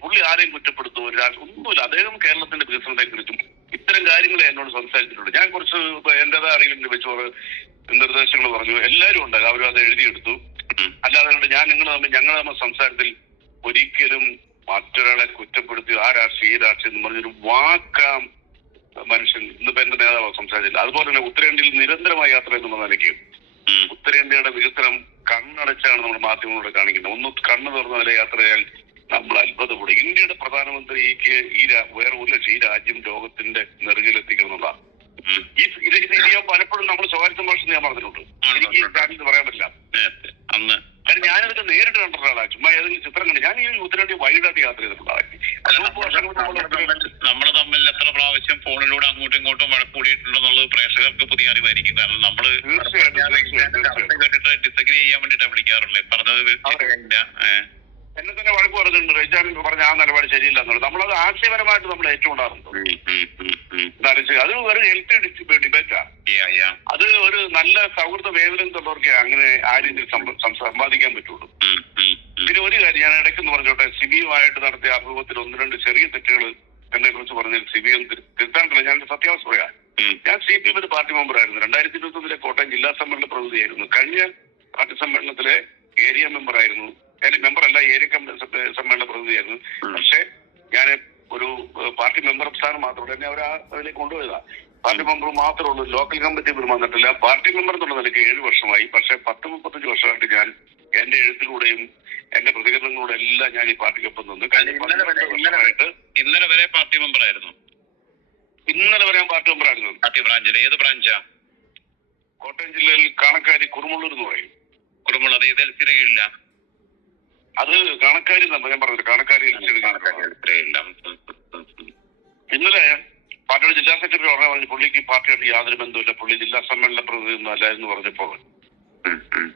പുള്ളി ആരെയും കുറ്റപ്പെടുത്തുമോ ഒന്നുമില്ല. അദ്ദേഹം കേരളത്തിന്റെ വികസനത്തെ കുറിച്ചും ഇത്തരം കാര്യങ്ങളെ എന്നോട് സംസാരിച്ചിട്ടുണ്ട്. ഞാൻ കുറച്ച് എന്റേതാ എന്റേതായ അറിവിൽ വെച്ച് നിർദ്ദേശങ്ങൾ പറഞ്ഞു. എല്ലാവരും ഉണ്ട്. അവരും അത് എഴുതിയെടുത്തു. അല്ലാതെ ഞാൻ നിങ്ങൾ തമ്മിൽ ഞങ്ങൾ തമ്മിൽ സംസാരത്തിൽ ഒരിക്കലും മറ്റൊരാളെ കുറ്റപ്പെടുത്തി ആ രാഷ്ട്രീയ രാഷ്ട്രീയം എന്ന് പറഞ്ഞൊരു വാക്കാം മനുഷ്യൻ ഇന്നിപ്പോ എന്റെ നേതാവ് സംസാരിച്ചില്ല. അതുപോലെ തന്നെ ഉത്തരേന്ത്യയിൽ നിരന്തരമായ യാത്ര ചെയ്യുന്ന നിലയ്ക്ക് ഉത്തരേന്ത്യയുടെ വികസനം കണ്ണടച്ചാണ് നമ്മൾ മാധ്യമങ്ങളോട് കാണിക്കുന്നത്. ഒന്ന് കണ്ണ് തുറന്നതിലെ യാത്ര ചെയ്യാൻ നമ്മൾ അത്ഭുതപ്പെടും ഇന്ത്യയുടെ പ്രധാനമന്ത്രിക്ക് ഈ വേറെ ഒരു ലക്ഷം ഈ രാജ്യം ലോകത്തിന്റെ നെറുകിലെത്തിക്കണം എന്നുള്ളതാണ് ഈ ഇത് ഇത് ഇത് ഞാൻ പലപ്പോഴും നമ്മൾ സ്വകാര്യ സംഭാഷണം ഞാൻ പറഞ്ഞിട്ടുണ്ട്. എനിക്ക് കാര്യത്തിൽ പറയാൻ പറ്റില്ല. അന്ന്. കാരണം ഞാനിതൊക്കെ നേരിട്ട് കണ്ട ഒരാളാണ് ചുമ്മാ ഏതെങ്കിലും ചിത്രം കണ്ടു ഞാൻ ഈ ഉത്തരേന്ത്യ വൈകിട്ടായിട്ട് യാത്ര ചെയ്തിട്ടുള്ള നമ്മൾ തമ്മിൽ എത്ര പ്രാവശ്യം ഫോണിലൂടെ അങ്ങോട്ടും ഇങ്ങോട്ടും വഴക്കൂടിയിട്ടുണ്ടെന്നുള്ളത് പ്രേക്ഷകർക്ക് പുതിയ അറിവായിരിക്കും. കാരണം നമ്മൾ. കേട്ടിട്ട് ഡിസഗ്രി ചെയ്യാൻ വേണ്ടിട്ടാണ് വിളിക്കാറുള്ളത്. പറഞ്ഞത്. എന്നെ തന്നെ വഴക്ക് പറഞ്ഞിട്ടുണ്ട് റൈജാൻ പറഞ്ഞ ആ നിലപാട് ശരിയില്ല എന്നുള്ളത് നമ്മളത് ആശയപരമായിട്ട് നമ്മൾ ഏറ്റുകൊണ്ടാറുണ്ട് അത് ഒരു ഹെൽത്ത് ഡിബേറ്റാ. അത് ഒരു നല്ല സൗഹൃദ വേവലത്തുള്ളവർക്ക് അങ്ങനെ ആ രീതിയിൽ സമ്പാദിക്കാൻ പറ്റുള്ളൂ. പിന്നെ ഒരു കാര്യം ഞാൻ ഇടയ്ക്ക് എന്ന് പറഞ്ഞോട്ടെ. സിബിയുമായിട്ട് നടത്തിയ അഭിമുഖത്തിൽ ഒന്ന് രണ്ട് ചെറിയ തെറ്റുകൾ എന്നെ കുറിച്ച് പറഞ്ഞാൽ സിബി ഒന്ന് തിരുത്താനുള്ള ഞാൻ സത്യാവസ്ഥ പറയാം. ഞാൻ സി പി എമ്മിന്റെ പാർട്ടി മെമ്പറായിരുന്നു രണ്ടായിരത്തി ഇരുപത്തി ഒന്നിലെ കോട്ടയം ജില്ലാ സമ്മേളന പ്രതിനിധിയായിരുന്നു കഴിഞ്ഞ പാർട്ടി സമ്മേളനത്തിലെ ഏരിയ മെമ്പറായിരുന്നു അതിന്റെ മെമ്പറല്ല ഏരിയ സമ്മേളന പ്രതിനിധിയായിരുന്നു. പക്ഷെ ഞാൻ ഒരു പാർട്ടി മെമ്പർ സ്ഥാനം മാത്രമല്ല എന്നെ അവർ അതിലേക്ക് കൊണ്ടുപോയതാ. പാർട്ടി മെമ്പർ മാത്രമേ ഉള്ളൂ ലോക്കൽ കമ്മിറ്റി മെമ്പർ വന്നിട്ടില്ല. പാർട്ടി മെമ്പർ എന്നുള്ള നിലയ്ക്ക് ഏഴ് വർഷമായി. പക്ഷെ പത്ത് മുപ്പത്തഞ്ച് വർഷമായിട്ട് ഞാൻ എന്റെ എഴുത്തിലൂടെയും എന്റെ പ്രതികരണങ്ങളോടെ എല്ലാം ഞാൻ ഈ പാർട്ടിക്കൊപ്പം നിന്ന് കഴിഞ്ഞ ഇന്നലെ വരെ- ഇന്നലെ വരെ പാർട്ടി മെമ്പർ ആയിരുന്നു. ഇന്നലെ വരെ ഞാൻ പാർട്ടി മെമ്പറായിരുന്നു പാർട്ടി ബ്രാഞ്ചിൽ. ഏത് ബ്രാഞ്ചാ? കോട്ടയം ജില്ലയിൽ കാണക്കാരി കുറുമുള്ളൂർ എന്ന് പറയും. കുറുമുള്ളൂർ ഏത് എൽസിയുടെ കീഴില്ല അത് കാണക്കാരി ഞാൻ പറഞ്ഞത്. കാണക്കാരി. ഇന്നലെ പാർട്ടിയുടെ ജില്ലാ സെക്രട്ടറി ഉടനെ പറഞ്ഞു പുള്ളിക്ക് പാർട്ടിയായിട്ട് യാതൊരു ബന്ധമില്ല പുള്ളി ജില്ലാ സമ്മേളന പ്രതിനിധി ഒന്നും അല്ല എന്ന് പറഞ്ഞപ്പോൾ.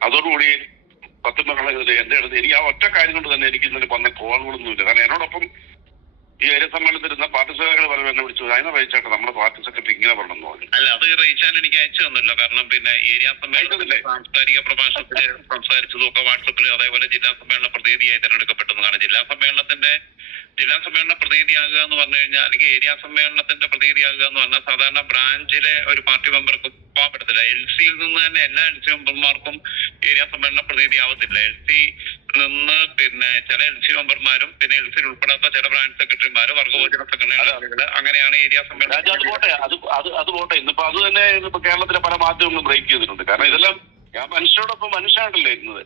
അതോടുകൂടി പത്ത് മക്കളെ എന്റെ അടുത്ത് എനിക്ക് ആ ഒറ്റ കാര്യം കൊണ്ട് തന്നെ എനിക്ക് ഇന്നലെ വന്ന കോളുകളൊന്നുമില്ല. കാരണം എന്നോടൊപ്പം ഈ ഏരിയ സമ്മേളനത്തിരുന്ന പാർട്ടി സഹകരണ പറഞ്ഞു എന്നെ വിളിച്ചു. അതിനെ വഹിച്ചാട്ട് നമ്മുടെ പാർട്ടി സെക്രട്ടറി ഇങ്ങനെ പറഞ്ഞു. അല്ല അത് റീച്ചാൻ എനിക്ക് അയച്ചു തന്നല്ലോ. കാരണം പിന്നെ ഏരിയ സമ്മേളനത്തിലെ? സാംസ്കാരിക പ്രഭാഷണത്തിൽ സംസാരിച്ചതും ഒക്കെ വാട്സപ്പിൽ അതേപോലെ ജില്ലാ സമ്മേളന പ്രതിനിധിയായി തിരഞ്ഞെടുക്കപ്പെട്ടത് കാരണം ജില്ലാ സമ്മേളനത്തിന്റെ ജില്ലാ സമ്മേളന പ്രതിനിധിയാകുക എന്ന് പറഞ്ഞു കഴിഞ്ഞാൽ അല്ലെങ്കിൽ ഏരിയ സമ്മേളനത്തിന്റെ പ്രതിനിധിയാകുക എന്ന് പറഞ്ഞാൽ സാധാരണ ബ്രാഞ്ചിലെ ഒരു പാർട്ടി മെമ്പർക്ക് പോകാൻ പറ്റത്തില്ല. എൽ സിയിൽ നിന്ന് തന്നെ എല്ലാ എൽ സി മെമ്പർമാർക്കും ഏരിയ സമ്മേളന പ്രതിനിധി ആവത്തില്ല. എൽ സി നിന്ന് പിന്നെ ചില എൽ സി മെമ്പർമാരും പിന്നെ എൽ സിയിൽ ഉൾപ്പെടാത്ത ചില ബ്രാഞ്ച് സെക്രട്ടറിമാര് വർഗോചന സെക്രട്ടറിമാര് അങ്ങനെയാണ് ഏരിയ രാജ അത് സമ്മേളനം പോട്ടെ. അത് അത് അത് പോട്ടെ. ഇന്നിപ്പോ അത് തന്നെ ഇന്നിപ്പോ കേരളത്തിലെ പല മാധ്യമങ്ങളും ബ്രേക്ക് ചെയ്തിട്ടുണ്ട്. കാരണം ഇതെല്ലാം ഞാൻ മനുഷ്യരോടൊപ്പം മനുഷ്യനായിട്ടല്ലേ ഇരുന്നത്.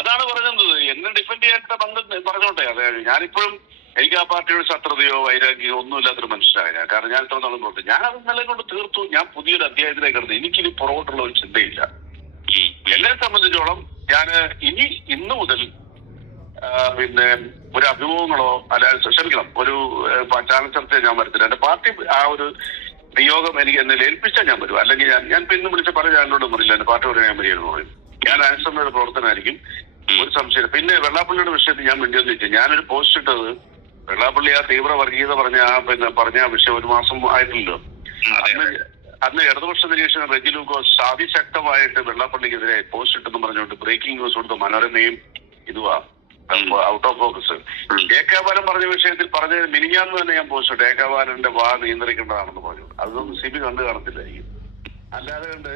അതാണ് പറയുന്നത്. എന്നെ ഡിഫെൻഡ് ചെയ്യാത്ത ബന്ധം പറഞ്ഞോട്ടെ. അതായത് ഞാനിപ്പോഴും എനിക്ക് ആ പാർട്ടിയുടെ ശത്രുതയോ വൈരാഗ്യമോ ഒന്നുമില്ലാത്തൊരു മനുഷ്യനായ കാരണം ഞാൻ ഇത്ര നാളും പ്രവർത്തിച്ചു ഞാൻ അത് നില കൊണ്ട് തീർത്തു ഞാൻ പുതിയൊരു അധ്യായത്തിലേക്ക് കിടന്നു. എനിക്കിനി പുറകോട്ടുള്ള ഒരു ചിന്തയില്ല. എന്നെ സംബന്ധിച്ചോളം ഞാൻ ഇനി ഇന്നു മുതൽ പിന്നെ ഒരു അഭിമുഖങ്ങളോ അല്ല ക്ഷമിക്കണം ഒരു ചാനൽ ചർച്ചയോ ഞാൻ വരത്തില്ല. എന്റെ പാർട്ടി ആ ഒരു നിയോഗം എനിക്ക് എന്നെ ഏൽപ്പിച്ചാൽ ഞാൻ വരും അല്ലെങ്കിൽ ഞാൻ ഞാൻ ഇന്ന് വിളിച്ച പല ചാനലോടും പറയില്ല. എന്റെ പാർട്ടി ഞാൻ വരികയെന്ന് പറയും. ഞാൻ ആൻസറിന്റെ പ്രവർത്തനമായിരിക്കും ഒരു സംശയം പിന്നെ വെള്ളാപ്പള്ളിയുടെ വിഷയത്തിൽ ഞാൻ വേണ്ടിയെന്ന് വെച്ചാൽ ഞാനൊരു പോസ്റ്റ് ഇട്ടത് വെള്ളാപ്പള്ളി ആ തീവ്ര വർഗീയത പറഞ്ഞ ആ പിന്നെ പറഞ്ഞ വിഷയം ഒരു മാസം ആയിട്ടില്ലല്ലോ. അന്ന് അന്ന് ഇടതുപക്ഷ നിരീക്ഷകൻ റെജി ലൂക്കോസ് അതിശക്തമായിട്ട് വെള്ളാപ്പള്ളിക്കെതിരെ പോസ്റ്റ് ഇട്ടെന്ന് പറഞ്ഞുകൊണ്ട് ബ്രേക്കിംഗ് ന്യൂസ് കൊടുത്ത് മനോരമയും ഇതുവാ ഔട്ട് ഓഫ് ഫോക്കസ് ഏകാബാലം പറഞ്ഞ വിഷയത്തിൽ പറഞ്ഞ മിനിഞ്ഞാന്ന് തന്നെ ഞാൻ പോസ്റ്റ് ഇട്ടു. ഏകാബാലന്റെ വാ നിയന്ത്രിക്കേണ്ടതാണെന്ന് പറഞ്ഞു. അതൊന്നും സിബി കണ്ടു കാണത്തില്ലായിരിക്കും അല്ലാതെ കണ്ട്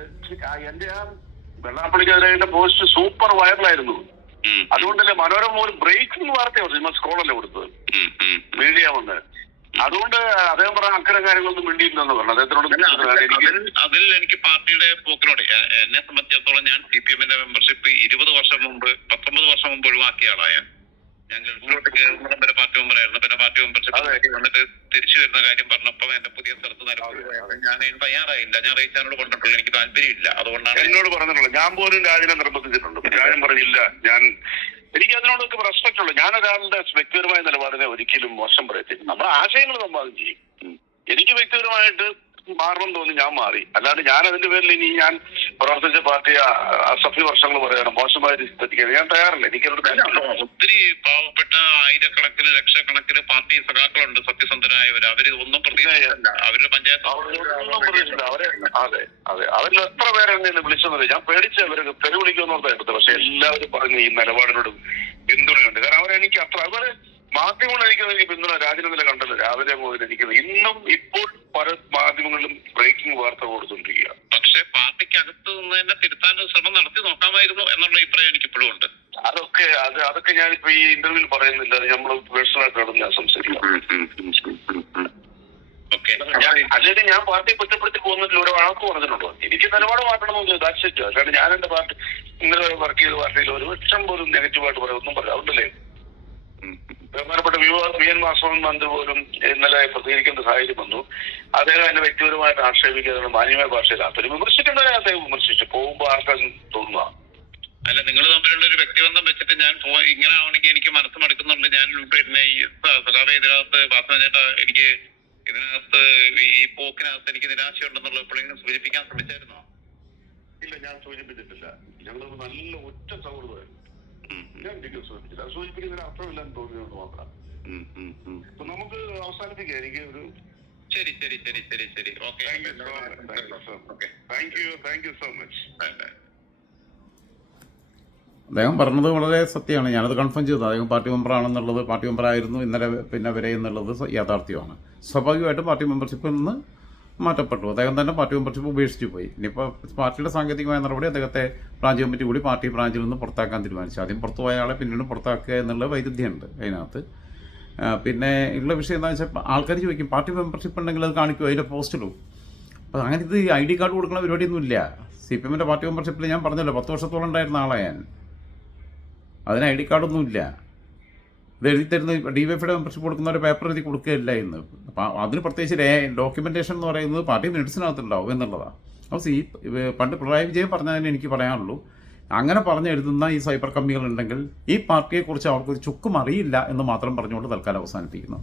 എന്റെ ആ വെള്ളാപ്പള്ളിക്കെതിരായിട്ട് പോസ്റ്റ് സൂപ്പർ വൈറലായിരുന്നു. അതുകൊണ്ടല്ലേ മനോരമ ഒരു ബ്രേക്കിംഗ് വാർത്ത സിനിമ സ്കോളല്ലേ കൊടുത്തത്. മീഡിയ വന്ന്. അതുകൊണ്ട് അദ്ദേഹം പറഞ്ഞ അക്കരം കാര്യങ്ങളൊന്നും മിണ്ടിയില്ലെന്ന് പറഞ്ഞു. അദ്ദേഹത്തിനോട് അതിൽ എനിക്ക് പാർട്ടിയുടെ പോക്കിനോട് എന്നെ സംബന്ധിച്ചിടത്തോളം ഞാൻ സി പി എമ്മിന്റെ മെമ്പർഷിപ്പ് ഇരുപത് വർഷം മുമ്പ് പത്തൊമ്പത് വർഷം മുമ്പ് ഒഴിവാക്കിയ ആളായ ഞാൻ. ഗൾഫിലോട്ട് കയറുന്നതും വരെ പാർട്ടി മെമ്പറായിരുന്നു പിന്നെ പാർട്ടി മെമ്പർഷിപ്പ്. വന്നിട്ട് തിരിച്ചു വരുന്ന കാര്യം പറഞ്ഞപ്പോൾ എന്റെ പുതിയ സ്ഥലത്ത് ഞാൻ തയ്യാറായില്ല. ഞാൻ റേച്ചാനോട് കൊണ്ടിട്ടുള്ളൂ. എനിക്ക് താല്പര്യമില്ല. അതുകൊണ്ടാണ് എന്നോട് പറഞ്ഞിട്ടുള്ളത് ഞാൻ പോലും രാജിനെ നിർബന്ധിച്ചിട്ടുണ്ട് രാജൻ പറഞ്ഞില്ല. ഞാൻ എനിക്ക് അതിനോടൊക്കെ റെസ്പെക്ട് ഉള്ളു. ഞാൻ ഒരാളുടെ വ്യക്തിപരമായ നിലപാടിനെ ഒരിക്കലും മോശം പറയത്തില്ല. നമ്മുടെ ആശയങ്ങൾ സംവാദം ചെയ്യും. എനിക്ക് വ്യക്തിപരമായിട്ട് മാറണം തോന്നി ഞാൻ മാറി. അല്ലാണ്ട് ഞാൻ അതിന്റെ പേരിൽ ഇനി ഞാൻ പ്രവർത്തിച്ച പാർട്ടി അസഭ്യ വർഷങ്ങൾ പറയണം മോശമായ രീതിയിൽ ഞാൻ തയ്യാറല്ല. എനിക്ക്. ഒത്തിരി പാവപ്പെട്ട ആയിരക്കണക്കിന് ലക്ഷക്കണക്കിന് പാർട്ടി സഖാക്കളുണ്ട് സത്യസന്ധരായവർ അവർ ഒന്നും പ്രതീക്ഷിച്ചില്ല അവരുടെ പഞ്ചായത്ത്. അവരെ അതെ അതെ. അവരിൽ എത്ര പേരെ വിളിച്ചത് ഞാൻ പേടിച്ച് അവർ പെരു വിളിക്കുമെന്ന് ഓർത്തായിരുന്നു പക്ഷെ എല്ലാവരും പറഞ്ഞു ഈ നിലപാടിനോട് പിന്തുണയുണ്ട്. കാരണം അവരെനിക്ക് അത്ര അതുപോലെ മാധ്യമങ്ങൾ എനിക്ക് പിന്തുണ തന്നെ കണ്ടല്ലോ. രാവിലെ മുതൽ എനിക്ക് ഇന്നും ഇപ്പോൾ പല മാധ്യമങ്ങളിലും ബ്രേക്കിംഗ് വാർത്ത കൊടുത്തുകൊണ്ടിരിക്കുക പക്ഷെ പാർട്ടിക്ക് അകത്ത് നിന്ന് തന്നെ തിരുത്താൻ ശ്രമം നടത്തി നോക്കാമായിരുന്നു എന്നുള്ള അഭിപ്രായം എനിക്ക് ഇപ്പോഴും ഉണ്ട്. അതൊക്കെ അത് അതൊക്കെ ഞാൻ ഇപ്പൊ ഈ ഇന്റർവ്യൂവിൽ പറയുന്നില്ല. അത് നമ്മൾ പേഴ്സണലായിട്ടാണ് ഞാൻ സംസാരിക്കാം. ഓക്കെ. അല്ലെങ്കിൽ ഞാൻ പാർട്ടിയെ കുറ്റപ്പെടുത്തി പോകുന്നതിൽ ഒരു വഴക്ക് പറഞ്ഞിട്ടുണ്ടോ? എനിക്ക് നിലപാട് മാറ്റണമെന്ന് ദാക്ഷിച്ചു അല്ലാണ്ട് ഞാൻ എന്റെ പാർട്ടി ഇന്നലെ വർക്ക് ചെയ്ത പാർട്ടിയിൽ ഒരു ലക്ഷം പോലും നെഗറ്റീവായിട്ട് പറയാം ഒന്നും പറയാം. അതുകൊണ്ടല്ലേ? ബഹുമാനപ്പെട്ട വി എൻ വാസവൻ മന്ത്രി പോലും ഇന്നലെ പ്രതികരിക്കേണ്ട സാഹചര്യം വന്നു. അദ്ദേഹം എന്നെ വ്യക്തിപരമായിട്ട് ആക്ഷേപിക്കാതെ മാന്യമായ ഭാഷയിൽ അത്തരം വിമർശിക്കേണ്ടവരെ അദ്ദേഹം വിമർശിച്ചു. പോകുമ്പോൾ ആർക്കും തോന്നുക? അല്ല നിങ്ങൾ തമ്മിലുള്ള ഒരു വ്യക്തിബന്ധം വെച്ചിട്ട് ഞാൻ ഇങ്ങനെ ആവണെങ്കിൽ എനിക്ക് മനസ്സ് മടുക്കുന്നുണ്ട്. ഞാൻ പിന്നെ ഈ സഖാവേ ഇതിനകത്ത് വാസന ചേട്ടാ എനിക്ക് ഇതിനകത്ത് ഈ പോക്കിനകത്ത് എനിക്ക് നിരാശയുണ്ടെന്നുള്ള എപ്പോഴെങ്കിലും സൂചിപ്പിക്കാൻ ശ്രമിച്ചായിരുന്നോ? ഇല്ല ഞാൻ സൂചിപ്പിച്ചിട്ടില്ല. ഞങ്ങൾ നല്ല ഒറ്റ സൗഹൃദമായിരുന്നു. ഒരിക്കലും സൂചിപ്പിച്ചില്ല അത് സൂചിപ്പിക്കുന്നതിന് അർത്ഥമില്ലെന്ന് തോന്നിയെന്ന് മാത്രം. അപ്പൊ നമുക്ക് അവസാനിപ്പിക്കാം. എനിക്ക് ഒരു ശരി ശരി ശരി ശരി ശരി. Okay. Thank you so much thank you so okay much thank you thank you so much അദ്ദേഹം പറഞ്ഞത് വളരെ സത്യമാണ്. ഞാനത് കൺഫേം ചെയ്തു. അദ്ദേഹം പാർട്ടി മെമ്പർ ആണെന്നുള്ളത് പാർട്ടി മെമ്പർ ആയിരുന്നു. ഇന്നലെ പിന്നെ വരെ എന്നുള്ളത് യാഥാർത്ഥ്യമാണ്. സ്വാഭാവികമായിട്ടും പാർട്ടി മെമ്പർഷിപ്പിൽ നിന്ന് മാറ്റപ്പെട്ടു. അദ്ദേഹം തന്നെ പാർട്ടി മെമ്പർഷിപ്പ് ഉപേക്ഷിച്ചു പോയി. ഇനിയിപ്പോൾ പാർട്ടിയുടെ സാങ്കേതികമായ നടപടി അദ്ദേഹത്തെ ബ്രാഞ്ച് കമ്മിറ്റി കൂടി പാർട്ടി ബ്രാഞ്ചിൽ നിന്ന് പുറത്താക്കാൻ തീരുമാനിച്ചു. ആദ്യം പുറത്തു പോയ ആളെ പിന്നീട് പുറത്താക്കുക എന്നുള്ള വൈരുദ്ധ്യമുണ്ട് അതിനകത്ത്. പിന്നെ ഉള്ള വിഷയം എന്താണെന്ന് വെച്ചാൽ ആൾക്കാർ ചോദിക്കും പാർട്ടി മെമ്പർഷിപ്പ് ഉണ്ടെങ്കിൽ അത് കാണിക്കും അതിന്റെ പോസ്റ്റിലും അപ്പോൾ അങ്ങനെ ഇത് ഐ ഡി കാർഡ് കൊടുക്കുന്ന പരിപാടിയൊന്നുമില്ല സി പി എമ്മിന്റെ പാർട്ടി മെമ്പർഷിപ്പിൽ ഞാൻ പറഞ്ഞല്ലോ പത്ത് വർഷത്തോളം ഉണ്ടായിരുന്ന ആളാണ് ഞാൻ. അതിന് ഐ ഡി കാർഡൊന്നുമില്ല ഇത് എഴുതി തരുന്ന ഡി വൈ എഫിയുടെ മെമ്പർഷിപ്പ് കൊടുക്കുന്ന ഒരു പേപ്പർ എഴുതി കൊടുക്കുകയില്ല ഇന്ന് അപ്പം അതിന് പ്രത്യേകിച്ച് രേ ഡോക്യുമെന്റേഷൻ എന്ന് പറയുന്നത് പാർട്ടി മിനിറ്റ്സിനകത്തുണ്ടാവും എന്നുള്ളതാണ് അപ്പോൾ സി പണ്ട് പിണറായി വിജയൻ പറഞ്ഞതിന് എനിക്ക് പറയാനുള്ളൂ. അങ്ങനെ പറഞ്ഞെഴുതുന്ന ഈ സൈബർ കമ്മികളുണ്ടെങ്കിൽ ഈ പാർട്ടിയെക്കുറിച്ച് അവർക്കൊരു ചുക്കും അറിയില്ല എന്ന് മാത്രം പറഞ്ഞുകൊണ്ട് തൽക്കാലം അവസാനിപ്പിക്കുന്നു.